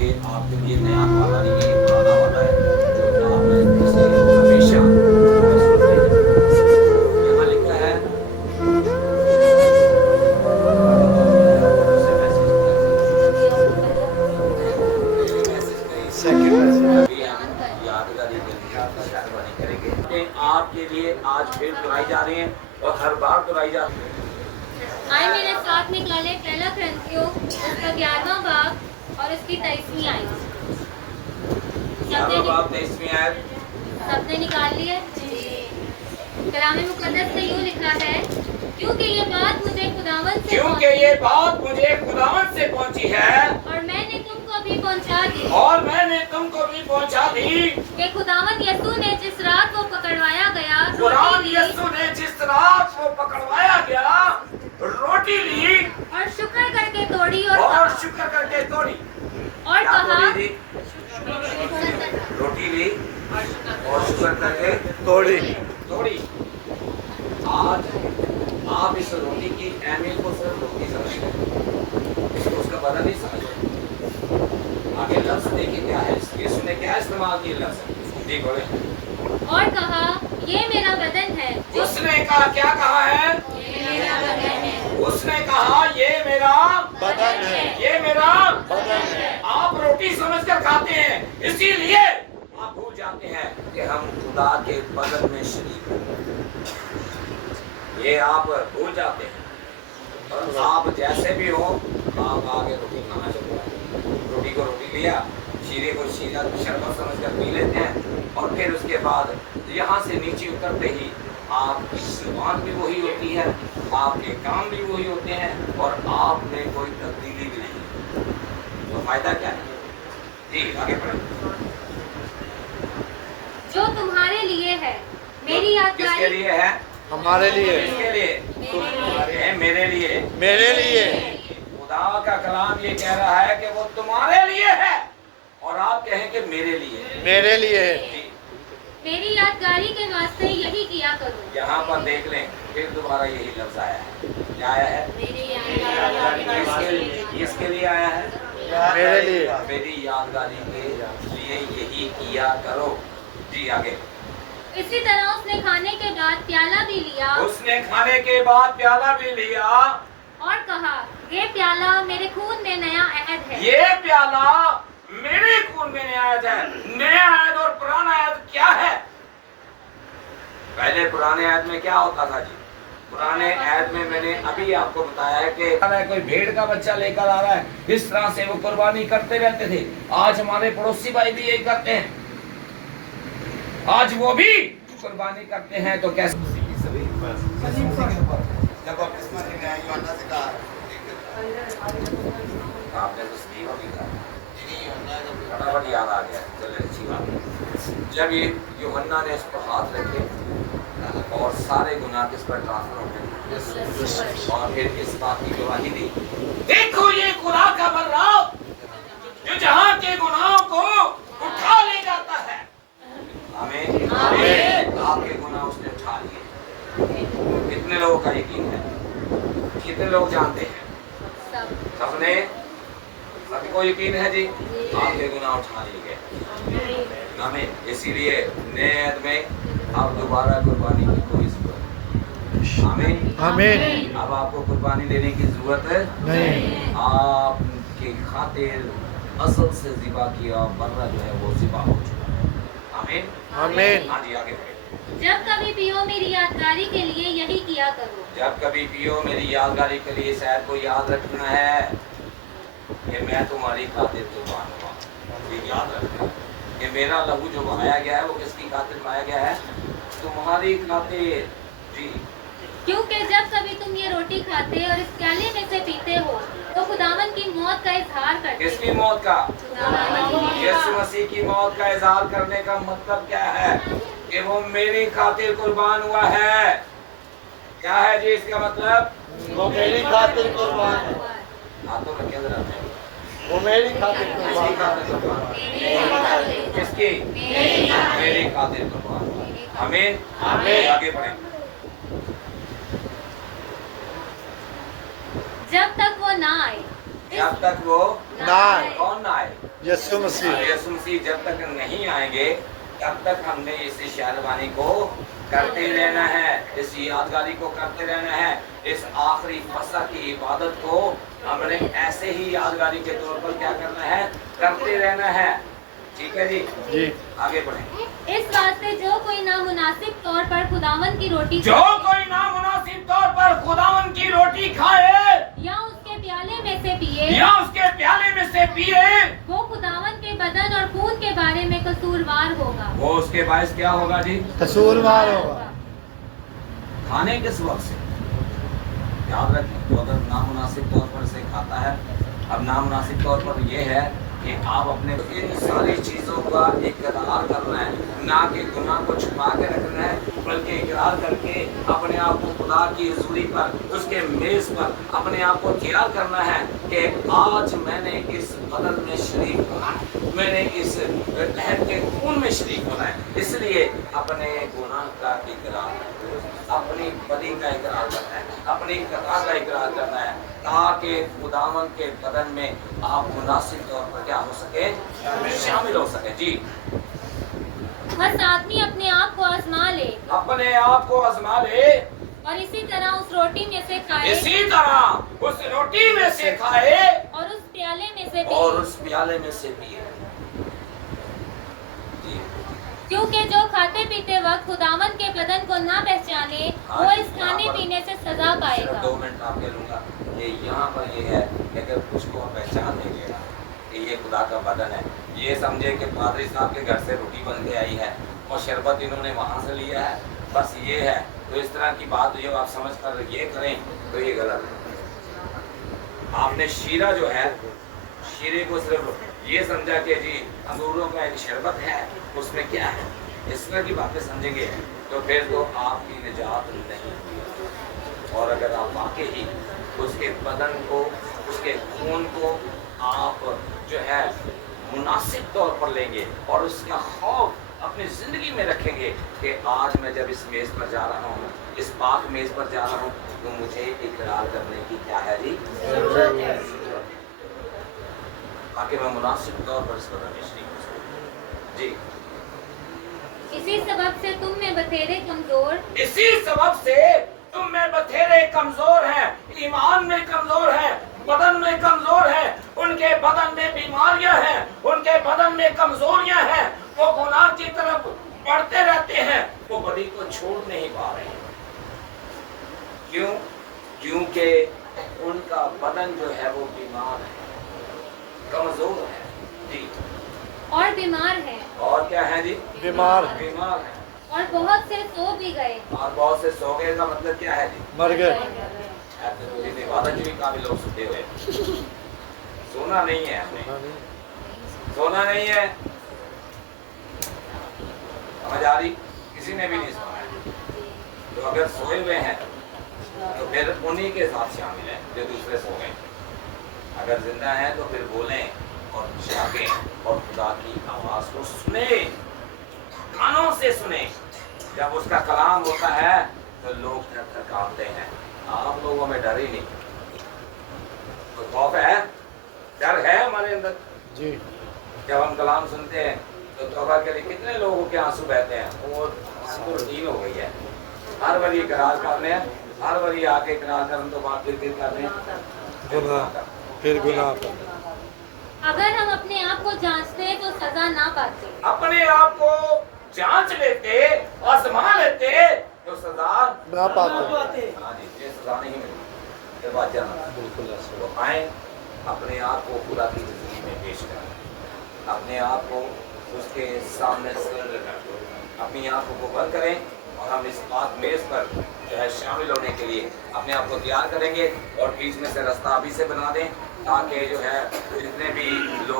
ये आपके लिए नया वाला नहीं है, पुराना वाला है जो आप इसे हमेशा सुनते हैं। यहाँ लिखा है यादगारी के लिए शेरवानी करेंगे आपके लिए। आज फिर दोहराई जा रही है और हर बार दोहराई जा रही है। आए मेरे साथ निकाले पहला ग्रंथियों उसका 11वां भाग और उसकी 23वीं आयत। सबने निकाल लिए। कलाम मुकद्दस में यूं लिखा है, क्योंकि ये बात मुझे खुदावंद से पहुंची है और मैंने तुमको भी पहुंचा दी कि खुदावंद यीशु ने जिस रात वो पकड़वाया गया रोटी ली और शुक्र करके तोड़ी और कहा रोटी ली और शुक्र करके तोड़ी। आज आप इस रोटी की अहमियत को सिर्फ रोटी समझते हैं, उसका बदल नहीं समझते। आगे लफ्ज देखिए क्या है, यीशु ने क्या इस्तेमाल किया लफ्ज, जी बोले। और कहा ये मेरा बदन है। उसने कहा क्या कहा है? उसने कहा ये मेरा बदन है। आप रोटी समझकर खाते हैं, इसीलिए आप भूल जाते हैं कि हम खुदा के बदन में शरीक हैं। ये आप भूल जाते हैं। और आप जैसे भी हो, आप आगे रोटी खाना शुरू करें। रोटी को रोटी लिया, शीरे को शीरा शरबत समझकर पी लेते हैं और फिर उसके बाद यहाँ से नीचे उतरते ही आपकी जुबान भी वही होती है, आपके काम भी वही होते हैं और आप में कोई तब्दीली भी नहीं। तो फायदा क्या है? जी आगे बढ़े। जो तुम्हारे लिए है मेरी यादगारी। किसके लिए है? हमारे लिए। किसके लिए? मेरे लिए। खुदा का कलाम ये कह रहा है कि वो तुम्हारे लिए है और आप कहें कि मेरे लिए। मेरी यादगारी के वास्ते यही किया करो। यहाँ पर देख लें, फिर दोबारा यही लफ्ज आया है। क्या आया है? किसके लिए आया है? मेरे लिए। मेरी यादगारी के लिए यही किया करो। जी आगे। इसी तरह उसने खाने के बाद प्याला भी लिया और कहा ये प्याला मेरे खून में नया अहद है। ये प्याला मेरे खून में नया अहद है। नया अहद और पुराना अहद क्या है? पहले पुराने अहद में क्या होता था जी? पुराने अहद में मैंने अभी आपको बताया है कि कोई भेड़ का बच्चा लेकर आ रहा है, इस तरह से वो कुर्बानी करते रहते थे। आज हमारे पड़ोसी भाई भी यही करते हैं, आज वो भी कुर्बानी करते हैं। तो कैसे आपने तो सही भी कहा, फटाफट याद आ गया। चलिए अच्छी बात। जब ये यूहन्ना ने इस पर हाथ रखे और सारे गुनाह किस पर ट्रांसफर हो गए और फिर इस बात की गवाही दी, देखो ये खुदा का बर्राब जो जहां के गुनाहों को उठा ले जाता है। आमीन। आपके गुनाह उसने उठा लिए। कितने लोगों का यकीन है? कितने लोग जानते हैं? सबने, सभी को यकीन है जी, आपके गुनाह उठा लिए गए। आमीन। इसीलिए नए अहद में अब दोबारा कुर्बानी की कोई जरूरत। आमीन। अब आपको कुर्बानी देने की जरूरत नहीं। आपके खातिर असल से ज़िबा किया बर्रा जो है वो ज़िबा हो चुका है। आमीन। हाँ जी आगे बढ़े। जब कभी पियो मेरी यादगारी के लिए यही किया करो। जब कभी पियो मेरी यादगारी के लिए, शायद को याद रखना है कि मैं तुम्हारी खातिर कुर्बान हुआ। ये याद रखना कि मेरा लहू जो बहाया गया है वो किसकी खातिर बहाया गया है? तुम्हारी खातिर। जी। क्योंकि जब कभी तुम ये रोटी खाते और इस प्याले में से पीते हो तो खुदावन की मौत का इजहार करते। किसकी मौत का? यीशु मसीह की मौत का इजहार करने का मतलब क्या है? कि वो मेरी खातिर कुर्बान हुआ है। क्या है जी इसका मतलब? वो मेरी खातिर कुर्बान है। हाथों में केंद्र है। वो मेरी खातिर कुर्बान है। किसकी? मेरी खातिर कुर्बान। आमीन। आगे बढ़े। जब तक वो ना आए। ना आए। कौन ना आए? यीशु मसीह यीशु मसीह जब तक नहीं आएंगे तब तक हमने इस शायरवानी को करते रहना है, इस यादगारी को करते रहना है, इस आखिरी फसह की इबादत को हमने ऐसे ही यादगारी के तौर पर क्या करना है, करते रहना है। ठीक है जी, आगे बढ़ें। इस वास्ते जो कोई नामुनासिब तौर पर खुदावन की रोटी जो कोई नामुनासिब तौर पर खुदावन की रोटी खाए या उसके प्याले में से पिए या उसके प्याले में से पिए, वो खुदावन के बदन और खून के बारे में कसूरवार होगा। वो उसके बायस क्या होगा जी? कसूरवार होगा। खाने किस वक्त से? याद रखें, तो अगर नामुनासिब तौर पर से खाता है, अब नामुनासिब तौर पर ये है कि आप अपने इन सारी चीज़ों का इकरार करना है, ना कि गुनाह को छुपा के रखना है, बल्कि इकरार करके अपने आप को खुदा की हुजूरी पर, उसके मेज़ पर अपने आप को तैयार करना है कि आज मैंने इस बदन में शरीक होना है, मैंने इस लहर के खून में शरीक होना है। इसलिए अपने गुनाह का इकरार, अपनी बदी का इकरार करना है, अपनी खता का इकरार करना है, ताकि खुदावन के बदन में आप मुनासिब तौर पर क्या हो सके, शामिल हो सके। जी, हर आदमी अपने आप को आजमा ले अपने आप को आजमा ले और इसी तरह उस रोटी में से खाए इसी तरह उस रोटी में से खाए और उस प्याले में से पिए, और उस प्याले में से पिए। जी, क्योंकि जो खाते पीते वक्त खुदावन के बदन को ना पहचाने वो इस खाने पीने से सजा सिर्फ पाएगा। 2 मिनट आपके लूंगा। ये यहाँ पर ये है कि अगर कुछ को पहचान नहीं लेगा कि ये खुदा का बदन है, ये समझे कि पादरी साहब के घर से रोटी बन के आई है और शरबत इन्होंने वहाँ से लिया है, बस ये है, तो इस तरह की बात जो आप समझ कर ये करें तो ये गलत है। आपने शीरा जो है, शीरे को सिर्फ ये समझा कि जी अंगूरों का एक शरबत है, उसमें क्या है, इस तरह की बातें समझेंगे तो फिर तो आपकी निजात नहीं हुई। और अगर आप वाकई ही उसके बदन को, उसके खून को आप जो है मुनासिब तौर पर लेंगे और उसका खौफ अपनी ज़िंदगी में रखेंगे कि आज मैं जब इस मेज़ पर जा रहा हूँ, इस पाक मेज़ पर जा रहा हूँ, तो मुझे इकरार करने की क्या है जी, ताकि मैं मुनासिब तौर पर इस बदन में शरीक हो सकूं। जी, इसी सबब से तुम में बथेरे कमजोर, इसी सबब से तुम में बथेरे कमजोर हैं, ईमान में कमजोर हैं, बदन में कमजोर हैं, उनके बदन में बीमारियां हैं, उनके बदन में कमजोरियां हैं, वो गुनाह की तरफ बढ़ते रहते हैं, वो बदी को छोड़ नहीं पा रहे हैं। क्यों? क्योंकि उनका बदन जो है वो बीमार है, कमजोर है। जी, और बीमार है, और क्या है जी, बीमार बीमार है, और बहुत से सो भी गए। और बहुत से सो गए का मतलब क्या है जी, मर गए। इबादत भी काफी लोग सुते हुए, सोना नहीं है हमें, सोना नहीं है, समझ आ रही, किसी ने भी नहीं सोना है। तो अगर सोए हुए हैं तो फिर उन्हीं के साथ शामिल हैं जो दूसरे सो गए। अगर जिंदा हैं तो फिर बोलें और जागें और खुदा की आवाज को सुने, कानों से सुने। जब उसका कलाम होता है तो लोग थर कांपते हैं। आप लोगों में डर ही नहीं, तो खौफ है, डर है हमारे अंदर। जी, जब हम कलाम सुनते हैं तो तौबा के लिए कितने लोगों के आंसू बहते हैं, और हमको रूटीन हो गई है, हर बार ये करार करने, हर बार ये आके करार करने तो बाद फिर करने, फिर गुनाह कर। अगर हम अपने आप को जांचते तो सजा ना पाते। अपने आप को जांच लेते, आजमा लेते तो सजा ना पाते। हाँ जी, ये सजा नहीं मिलती, ये बात जाना। बिल्कुल ऐसा। तो आए अपने आप को खुदा की हुजूरी में पेश करें, अपने आप को उसके सामने सरेंडर करें, अपनी आंखों को बंद करें और हम इस बात मेज पर जो है शामिल होने के लिए अपने आप को तैयार करेंगे और बीच में से रास्ता अभी से बना दें, ताकि जो है जितने भी लोग